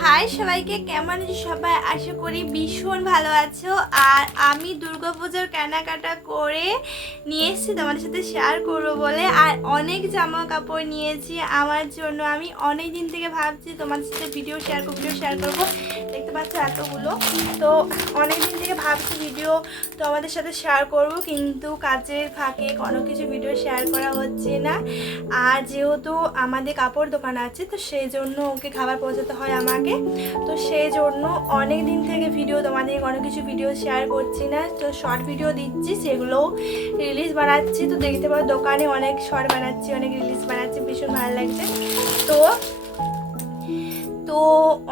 High সবাইকে, কেমন আছো সবাই? আশা করি ভীষণ ভালো আছো। আর আমি দুর্গা পুজোর কেনাকাটা করে নিয়ে এসেছি, তোমাদের সাথে শেয়ার করব বলে। আর অনেক জামা কাপড় নিয়েছি আমার জন্য। আমি অনেক দিন থেকে ভাবছি তোমাদের সাথে ভিডিও শেয়ার করব ভিডিও শেয়ার করব। পাচ্ছ এতগুলো। তো অনেক দিন থেকে ভাবছি ভিডিও তোমাদের সাথে শেয়ার করব, কিন্তু কাজের ফাঁকে কোনো কিছু ভিডিও শেয়ার করা হচ্ছে না। আর যেহেতু আমাদের কাপড় দোকান আছে, তো সেই জন্য ওকে খাবার পৌঁছাতে হয় আমাকে। তো সেই জন্য অনেক দিন থেকে ভিডিও তোমাদের কোনো কিছু ভিডিও শেয়ার করছি না। তো শর্ট ভিডিও দিচ্ছি সেগুলো রিলিজ বানাচ্ছি। তো দেখতে পাবো দোকানে অনেক শর্ট বানাচ্ছি, অনেক রিলিজ বানাচ্ছি, ভীষণ ভালো লাগছে। তো তো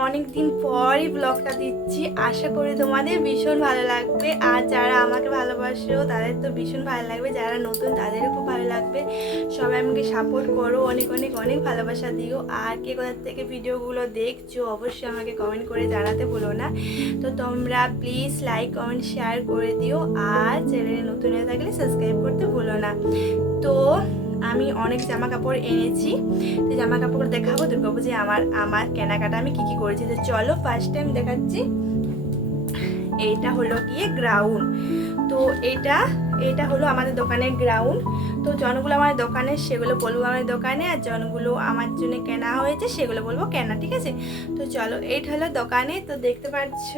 অনেক দিন পরই ব্লগটা দিচ্ছি। আশা করি তোমাদের ভীষণ ভালো লাগবে। আর যারা আমাকে ভালোবাসো, তাদের তো ভীষণ ভালো লাগবে। যারা নতুন, তাদেরও খুব ভালো লাগবে। সবাই আমাকে সাপোর্ট করো। অনেক অনেক অনেক ভালোবাসা দিও। আর কে কোথার থেকে ভিডিওগুলো দেখছ, অবশ্যই আমাকে কমেন্ট করে জানাতে ভুলো না। তো তোমরা প্লিজ লাইক কমেন্ট শেয়ার করে দিও। আর চ্যানেলে নতুন হয়ে থাকলে সাবস্ক্রাইব করতে ভুলো না। তো আমি অনেক জামা কাপড় এনেছি। তো জামা কাপড় দেখাবো দুর্গাপুজোয় আমার আমার কেনাকাটা আমি কি কি করেছি। তো চলো ফার্স্ট টাইম দেখাচ্ছি। এইটা হলো গিয়ে গ্রাউন্ড তো এটা এটা হলো আমাদের দোকানের গ্রাউন্ড তো জনগুলো আমার দোকানে, সেগুলো বলব আমার দোকানে, আর জনগুলো আমার জন্য কেনা হয়েছে, সেগুলো বলব কেনা, ঠিক আছে? তো চলো, এইটা হলো দোকানে। তো দেখতে পাচ্ছ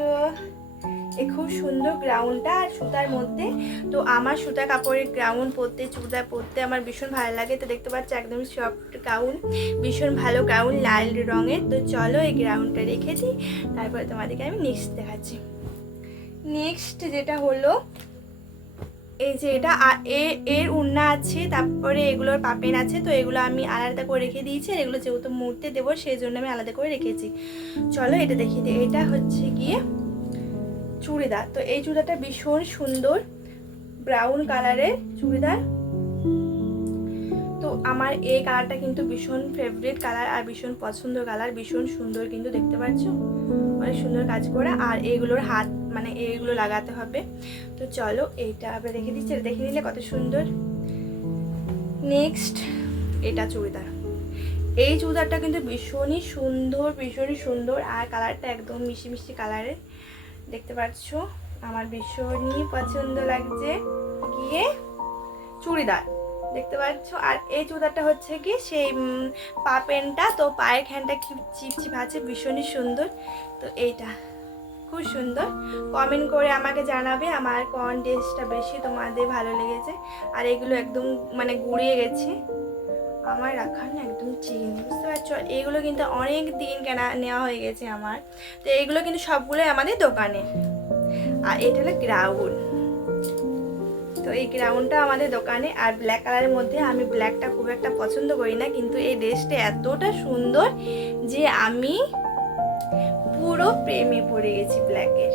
খুব সুন্দর গ্রাউন্ডটা আর সুতার মধ্যে। তো আমার সুতা কাপড়ের গ্রাউন্ড পরতে, চুড়িদার পরতে আমার ভীষণ ভালো লাগে। তো দেখতে পাচ্ছি একদম সফট গাউন ভীষণ ভালো গাউন লাল রঙের। তো চলো এই গ্রাউন্ডটা রেখে দিই। তারপরে তোমাদেরকে আমি নেক্সট দেখাচ্ছি। নেক্সট যেটা হলো, এই যে এটা এর উন্না আছে, তারপরে এগুলোর পাপেন আছে। তো এগুলো আমি আলাদা করে রেখে দিয়েছি আর এগুলো যেহেতু মুহূর্তে দেবো, সেই জন্য আমি আলাদা করে রেখেছি। চলো এটা দেখিয়ে দিই। এটা হচ্ছে গিয়ে চুড়িদার। তো এই চুড়িদারটা ভীষণ সুন্দর ব্রাউন কালারের চুড়িদার। তো আমার এই কালারটা কিন্তু ভীষণ ফেভারিট কালার আর ভীষণ পছন্দ কালার ভীষণ সুন্দর কিন্তু দেখতে পাচ্ছ? অনেক সুন্দর কাজ করা। আর এইগুলোর হাত মানে এইগুলো লাগাতে হবে। তো চলো এইটা আবার রেখে দিচ্ছি। দেখে নিলে কত সুন্দর। নেক্সট এটা চুড়িদার। এই চুড়িদারটা কিন্তু ভীষণই সুন্দর ভীষণই সুন্দর। আর কালারটা একদম মিষ্টি মিষ্টি কালারের দেখতে পাচ্ছ? আমার ভীষণই পছন্দ লাগছে। গিয়ে চুড়িদার। দেখতে পাচ্ছ? আর এই চুড়িদারটা হচ্ছে কি, সেই পা পেনটা তো পায়ের খ্যানটা চিপচিপ আছে, ভীষণই সুন্দর। তো এইটা, খুব সুন্দর। কমেন্ট করে আমাকে জানাবে আমার কোন ড্রেসটা বেশি তোমাদের ভালো লেগেছে। আর এগুলো একদম মানে গুড়িয়ে গেছে। আমার রাখার না একদম চেন বুঝতে পারছ? এগুলো কিন্তু অনেক দিন কেনা, নেওয়া হয়ে গেছে আমার। তো এগুলো কিন্তু সবগুলোই আমাদের দোকানে। আর এটা হলো গ্রাউন্ড তো এই গ্রাউন্ডটা আমাদের দোকানে, আর ব্ল্যাক কালারের মধ্যে আমি ব্ল্যাকটা খুব একটা পছন্দ করি না, কিন্তু এই ড্রেসটা এতটা সুন্দর যে আমি পুরো প্রেমে পড়ে গেছি ব্ল্যাকের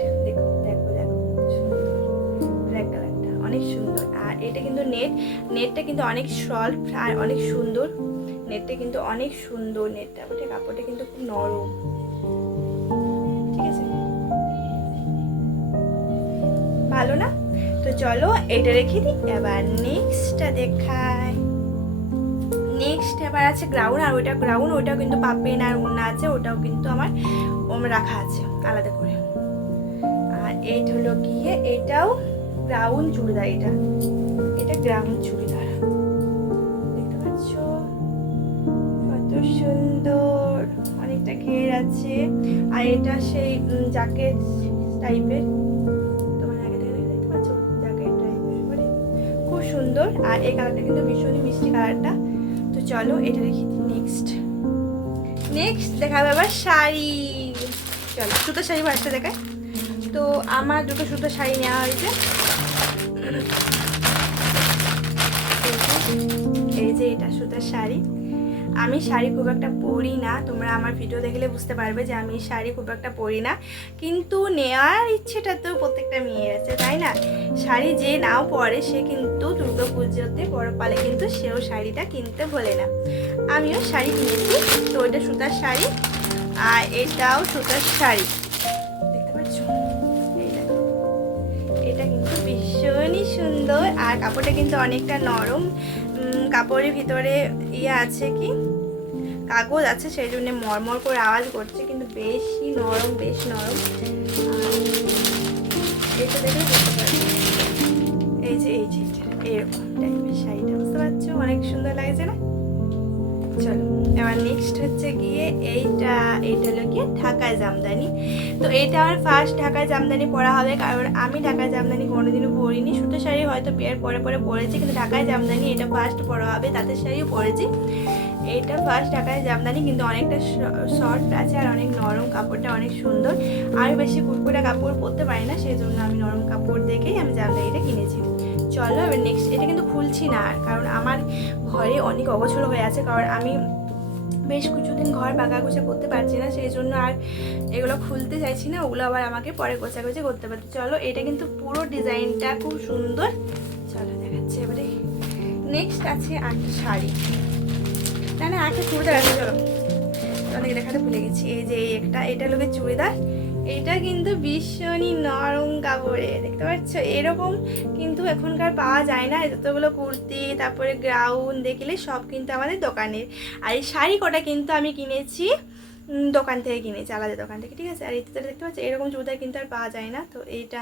এটা কিন্তু নেট, নেটটা কিন্তু অনেক সফট আর অনেক সুন্দর। নেটটা কিন্তু অনেক সুন্দর নেটটা ওটা কাপড়টা কিন্তু খুব নরম। ঠিক আছে? ভালো না? তো চলো এটা রেখে দিই, এবার নেক্সটটা দেখাই। নেক্সট এবার আছে গ্রাউন্ড আর ওইটা গ্রাউন্ড ওইটাও কিন্তু পাপেন আর উন্না আছে, ওটাও কিন্তু আমার রাখা আছে, আলাদা করে। আর এইটা হলো গিয়ে, এটাও গ্রাউন্ড চুড়িদার এটা। এটা গ্রাউন্ড চুড়িদার দেখতে পাচ্ছ? কত সুন্দর। অনেকটা ঘের আছে। আর এটা সেই জ্যাকেট টাইপের। মানে সুন্দর। আর এই কালারটা কিন্তু ভীষণই মিষ্টি কালারটা। তো চলো, এটা রেখে নেক্সট নেক্সট দেখাবো আবার শাড়ি। চলো, সুতো শাড়ি বাসটা দেখায় তো আমার দুটো সুতো শাড়ি নেওয়া হয়েছে। এই যে এটা সুতার শাড়ি। আমি শাড়ি খুব একটা পরি না। তোমরা আমার ভিডিও দেখলে বুঝতে পারবে যে আমি শাড়ি খুব একটা পরি না। কিন্তু নেওয়ার ইচ্ছেটা তো প্রত্যেকটা মেয়ে আছে, তাই না? শাড়ি যে নাও পরে, সে কিন্তু দুর্গা পুজোতে পালে কিন্তু সেও শাড়িটা কিনতে ভোলে না। আমিও শাড়ি কিনেছি, তো এটা সুতার শাড়ি, আর এটাও সুতার শাড়ি। দেখতে পাচ্ছ? এটা কিন্তু ভীষণই সুন্দর, আর কাপড়টা কিন্তু অনেকটা নরম। কাপড়ের ভিতরে ইয়ে আছে কি? কাগজ আছে সেই জন্য মরমর করে আওয়াজ করছে, কিন্তু বেশি নরম, বেশ নরম। দেখে এই যে এই যে এরকম টাইপের শাড়িটা, বুঝতে পারছ? অনেক সুন্দর লাগছে না? চলো। এবার নেক্সট হচ্ছে গিয়ে এইটা এইটা হলো গিয়ে ঢাকায় জামদানি। তো এইটা আমার ফার্স্ট ঢাকায় জামদানি পরা হবে, কারণ আমি ঢাকায় জামদানি কোনোদিনও পরিনি। সুতো শাড়ি হয়তো বিয়ের পরে পরে পরেছি, কিন্তু ঢাকায় জামদানি এটা ফার্স্ট পরা হবে, তাঁতের শাড়িও পরেছি। এইটা ফার্স্ট ঢাকায় জামদানি, কিন্তু অনেকটা শর্ট আছে আর অনেক নরম কাপড়টা, অনেক সুন্দর। আর বেশি কুরকুরা কাপড় পরতে পারি না সেই জন্য আমি নরম কাপড় দেখেই আমি জামদানিটা কিনেছি। চলো এবার নেক্সট এটা কিন্তু খুলছি না। আর কারণ আমার ঘরে অনেক অবছর হয়ে আছে, কারণ আমি বেশ কিছুদিন ঘর বাঁকা গোছা করতে পারছি না, সেই জন্য আর এগুলো খুলতে চাইছি না, ওগুলো আবার আমাকে পরে গোছা গোছা করতে পারছি চলো, এটা কিন্তু পুরো ডিজাইনটা খুব সুন্দর। চলো দেখাচ্ছি এবারে। নেক্সট আছে একটা শাড়ি। না না একটা চুড়িদার আছে, চলো। তোমাদেরকে দেখাতে ভুলে গেছি। এই যে এই একটা, এটা লোকের চুড়িদার। এটা কিন্তু ভীষণই নরম কাপড়ে দেখতে পাচ্ছ? এরকম কিন্তু এখনকার পাওয়া যায় না। যতগুলো কুর্তি, তারপরে গ্রাউন দেখলে সব কিন্তু আমাদের দোকানের। আর এই শাড়ি কটা কিন্তু আমি কিনেছি দোকান থেকে কিনেছি, আলাদা দোকান থেকে, ঠিক আছে? আর এতে দেখতে পাচ্ছি? এরকম চুড়িদার কিন্তু আর পাওয়া যায় না। তো এইটা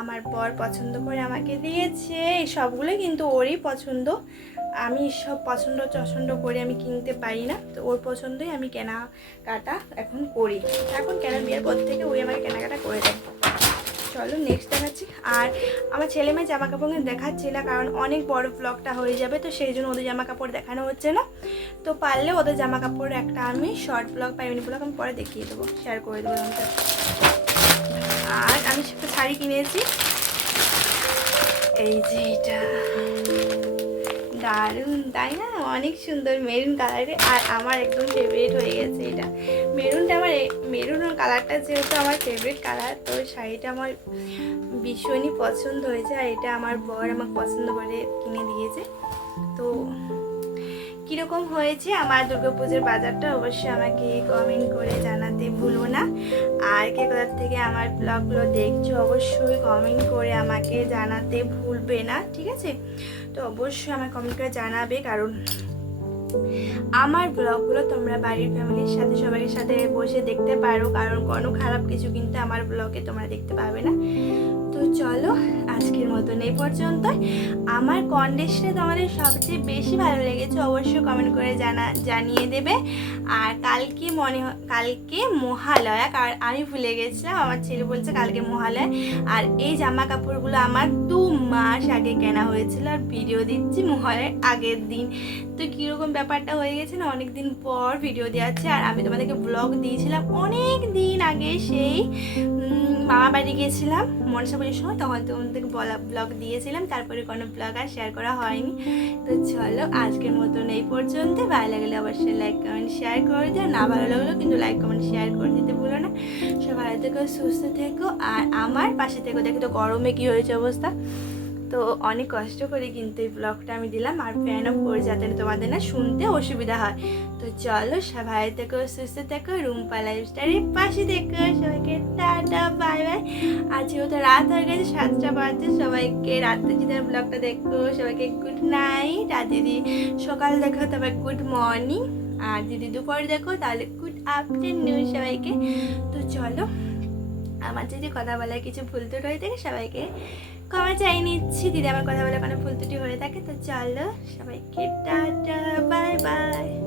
আমার বর পছন্দ করে আমাকে দিয়েছে। এই সবগুলোই কিন্তু ওরই পছন্দ। আমি সব পছন্দ পছন্দ করে আমি কিনতে পারি না, তো ওর পছন্দই আমি কেনাকাটা এখন করি। এখন কেন বিয়ের পর থেকে ওই আমাকে কেনাকাটা করে দেয়। চলো নেক্সট দেখাচ্ছি। আর আমার ছেলে মেয়ে জামা কাপড় দেখাচ্ছি না, কারণ অনেক বড় ব্লগটা হয়ে যাবে, তো সেই জন্য ওদের জামা কাপড় দেখানো হচ্ছে না। তো পারলে ওদের জামা কাপড় একটা আমি শর্ট ব্লগ বা ইউনি ব্লগ আমি পরে দেখিয়ে দেবো শেয়ার করে দেবো আমাকে আর আমি শাড়ি কিনেছি। এই যে এটা। দারুণ, তাই না? অনেক সুন্দর মেরুন কালারে আর আমার একদম ফেভারিট হয়ে গেছে এটা। মেরুনটা আমার মেরুন কালারটা যেহেতু আমার ফেভারিট কালার তো শাড়িটা আমার ভীষণই পছন্দ হয়েছে। আর এটা আমার বর আমাকে পছন্দ করে কিনে দিয়েছে। তো কীরকম হয়েছে আমার দুর্গাপুজোর বাজারটা অবশ্যই আমাকে কমেন্ট করে জানাতে ভুলবো না। আর কে কোথার থেকে আমার ব্লগগুলো দেখছ অবশ্যই কমেন্ট করে আমাকে জানাতে ভুলবে না, ঠিক আছে? তো অবশ্যই আমার কমেন্ট করে জানাবে, কারণ আমার ব্লগগুলো তোমরা বাড়ির ফ্যামিলির সাথে, সবাইয়ের সাথে বসে দেখতে পারো, কারণ কোনো খারাপ কিছু কিন্তু আমার ব্লগে তোমরা দেখতে পাবে না। তো চলো, আজকের মতন এই পর্যন্ত আমার কন্ডেশনে তোমাদের সবচেয়ে বেশি ভালো লেগেছে অবশ্যই কমেন্ট করে জানা, জানিয়ে দেবে। আর কালকে মনে কালকে মহালয়া কারণ আমি ভুলে গেছিলাম, আমার ছেলে বলছে কালকে মহালয়া। আর এই জামা কাপড়গুলো আমার দু মাস আগে কেনা হয়েছিল, আর ভিডিও দিচ্ছি মহালয়ার আগের দিন। তো কীরকম ব্যাপারটা হয়ে গেছে না অনেক দিন পর ভিডিও দেওয়াচ্ছে আর আমি তোমাদেরকে ব্লগ দিয়েছিলাম অনেক দিন আগে সেই মামা বাড়ি গিয়েছিলাম মনসা পুজোর সময় তখন তোমাদেরকে বলা ব্লগ দিয়েছিলাম, তারপরে কোনো ব্লগ আর শেয়ার করা হয়নি। তো চলো, আজকের মতন এই পর্যন্ত। ভালো লাগলে অবশ্যই লাইক কমেন্ট শেয়ার করে দিও। না ভালো লাগলেও কিন্তু লাইক কমেন্ট শেয়ার করে দিতে ভুলো না। সব ভালো থেকো, সুস্থ থেকো। আর আমার পাশে থেকো। দেখো তো গরমে কী হয়েছে অবস্থা। তো অনেক কষ্ট করে কিন্তু এই ব্লগটা আমি দিলাম। আর ফ্যান করে যাতে তোমাদের না শুনতে অসুবিধা হয়। তো চলো সবাই থেকো, সুস্থ থেকো, রুম্পা লাইফস্টাইলের পাশে থেকো। সবাইকে টাটা বাই বাই আর যেহেতু রাত হয়ে গেছে, সাতটা বাজে সবাইকে রাত্রে যদি ব্লগটা দেখো, সবাইকে গুড নাইট আর যদি সকাল দেখো, তবে গুড মর্নিং আর যদি দুপুর দেখো, তাহলে গুড আফটারনুন সবাইকে। তো চলো, আমার যদি কথা বলার কিছু ভুল ত্রুটি হয়ে থাকে, সবাইকে ক্ষমা চাই নিচ্ছি দিদি আমার কথা বলে কোনো ভুল ত্রুটি হয়ে থাকে তো চলো সবাইকে টাটা, বাই বাই।